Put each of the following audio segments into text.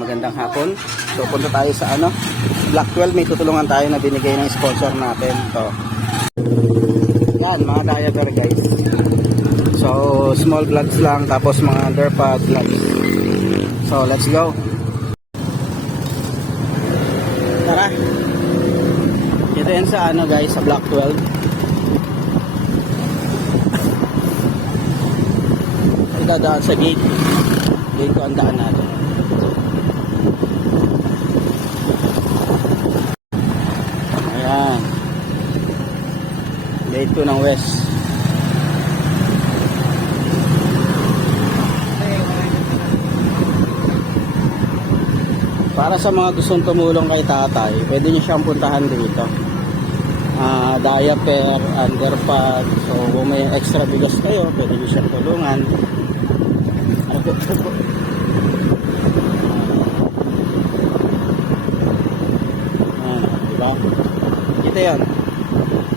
magandang hapon. So punta tayo sa ano, Black 12 may tutulungan tayo na binigay ng sponsor natin. To. Yan, mga diaper guys. So small vlogs lang tapos mga underpad vlogs. So let's go. Tara. Ito yan sa ano guys, sa Black 12. Idadaan sa gate. Gate ko ang daan natin. Ayan. Gate ko ng west. Para sa mga gustong tumulong kay tatay, pwede nyo siyang puntahan dito. Ah, diaper, underpad. So, kung may extra bigas kayo, pwede nyo siyang tulungan. Ano po? Ah, diba?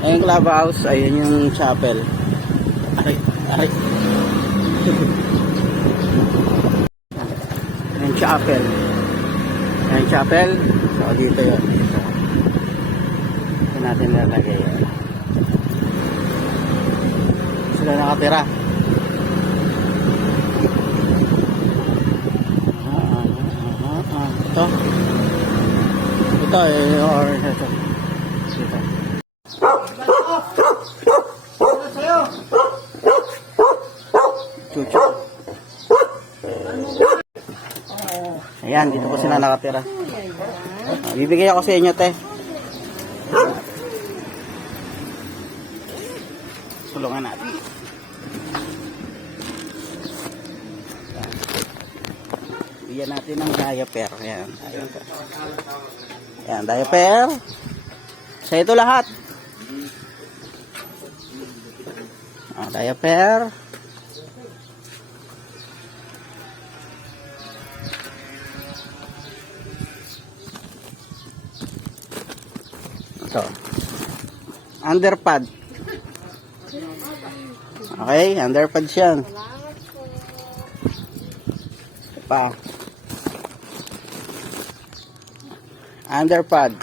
Yung clubhouse, ayun yung chapel. Aray, aray. Ayun chapel. Ayun chapel. So, dito yun. Dito. Ito natin lalagay yun. Sila nakatira. Ah, ah, ah. Ito. Ito eh, or. Ito. Chuchu. Ayan, dito po sila nakatira. Bibigay ako sa inyo, te. Tulungan natin. Bigyan natin ng diaper. Ayan, diaper. Ayan, diaper. Sa ito lahat. Ah, diaper. Ito. Underpad. Okay, underpad siya. Ito Pa. Underpad.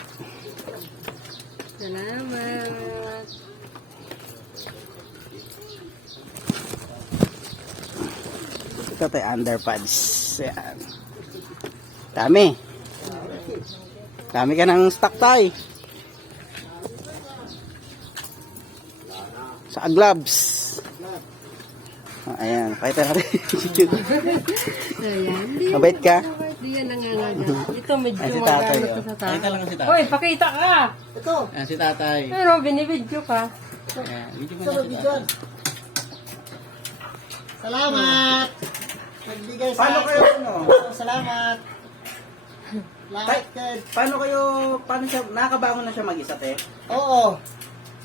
Salamat. Ito tayo underpads. Yan. Dami. Dami ka ng stock tayo. Sa gloves. Ayan, pakita natin. Ayan. Mabait ka? di yan nangangagat. Ito medyo Ay, si tatay, magamit oh. ko sa tao. Pakita lang si tatay. Hoy, pakita ka! Ayan, si tatay. Pero binibidyo ka. Ayan, video mo na si tatay. Salamat! Nagbigay sa Paano kayo, ano? Salamat! Lahat. Paano kayo, paano siya, nakabangon na siya mag-isa, te? Oo,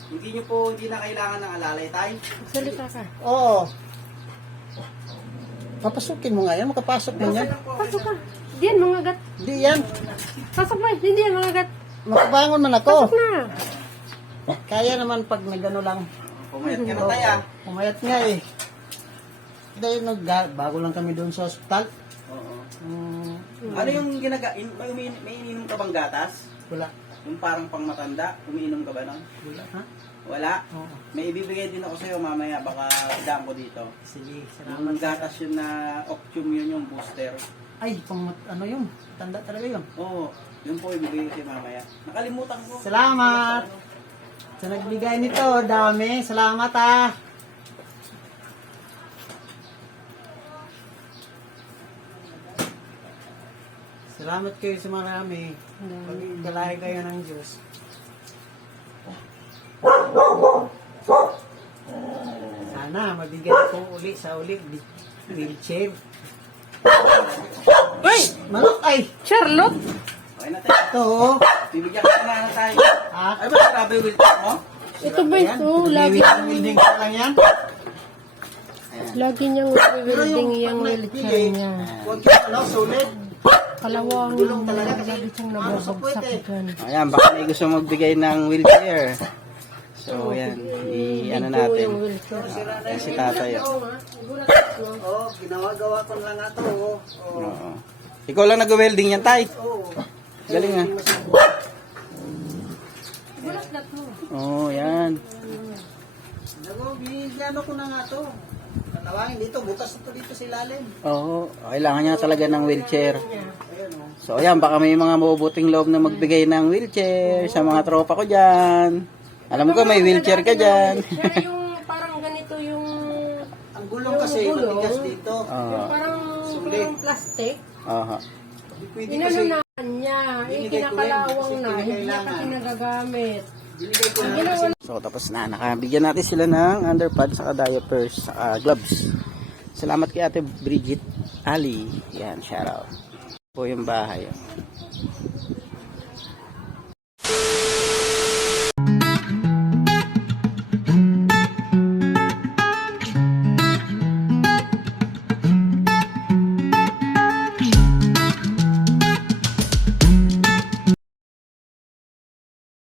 Hindi niyo po, hindi na kailangan ng alalay, tay? Salita ka. oo. Papasukin mo nga yan, makapasok mo yan. Pasok ka. Di yan mga gat. Hindi yan, Pasok ba? Hindi yan mga gat. makabangon man Pasok ako. na. Kaya naman pag nagano lang. Pumayat ka na, tay, ah. Pumayat nga eh. Dahil nag bago lang kami doon sa ospital. Oo. Hmm, Ano yung ginaga, in, may, umi- may ininom ka bang gatas? wala. Yung parang pang matanda, umiinom ka ba nun? Wala, ha? Wala? Oo. May ibibigay din ako sa'yo mamaya, baka daan ko dito. Sige, Yung salamat. gatas yun na Optium yun yung booster. Ay, pang, ano yun? Tanda talaga yun. Oo, yun po ibibigay ko sa'yo mamaya. Nakalimutan ko. Salamat! Sa nagbigay nito, dami. Salamat ah! Salamat kayo sa marami. Pagkalahi kayo ng Diyos. Sana mabigyan ko uli sa uli wheelchair. Uy! Manok ay! Charlotte! Okay na tayo. Ito oh. Bibigyan ka na na tayo. Ha? Ay ba, grabe wheelchair mo? Ito ba ito? Lagi, Building ko lang yan. lagi niyang welding yung wheelchair niya. Huwag yung ano, sulit. Kalawang Gulong talaga kasi puwet nababagsak eh. dyan. Ayan, baka may gusto magbigay ng wheelchair. So, yan. I-ano natin. Yung wheelchair. Yan si tatay. oh. Oo, ginawa-gawa ko lang nga ito. oh. Oo. Ikaw lang nag-welding yan, tay. Oo. Galing ah. Oo, oh, yan. Binigyan ko na nga to. Tatawagin dito, butas ito dito sa ilalim. Oo, kailangan niya talaga ng wheelchair. Ayun o. So, ayan, baka may mga mabubuting loob na magbigay ng wheelchair sa mga tropa ko dyan. Alam ko, may wheelchair ka dyan. Pero yung parang ganito yung Ang gulong kasi Yung gulong? matigas dito. Oo. parang, parang plastic. Aha. Hindi pwede kasi niya, eh, Binigay ko kinakalawang kasi na, hindi na kinakailangan. kasi nagagamit. So, tapos na. Nakabigyan natin sila ng underpads, saka diapers, saka gloves. Salamat kay Ate Bridget Ali. Yan, shout out. Po yung bahay.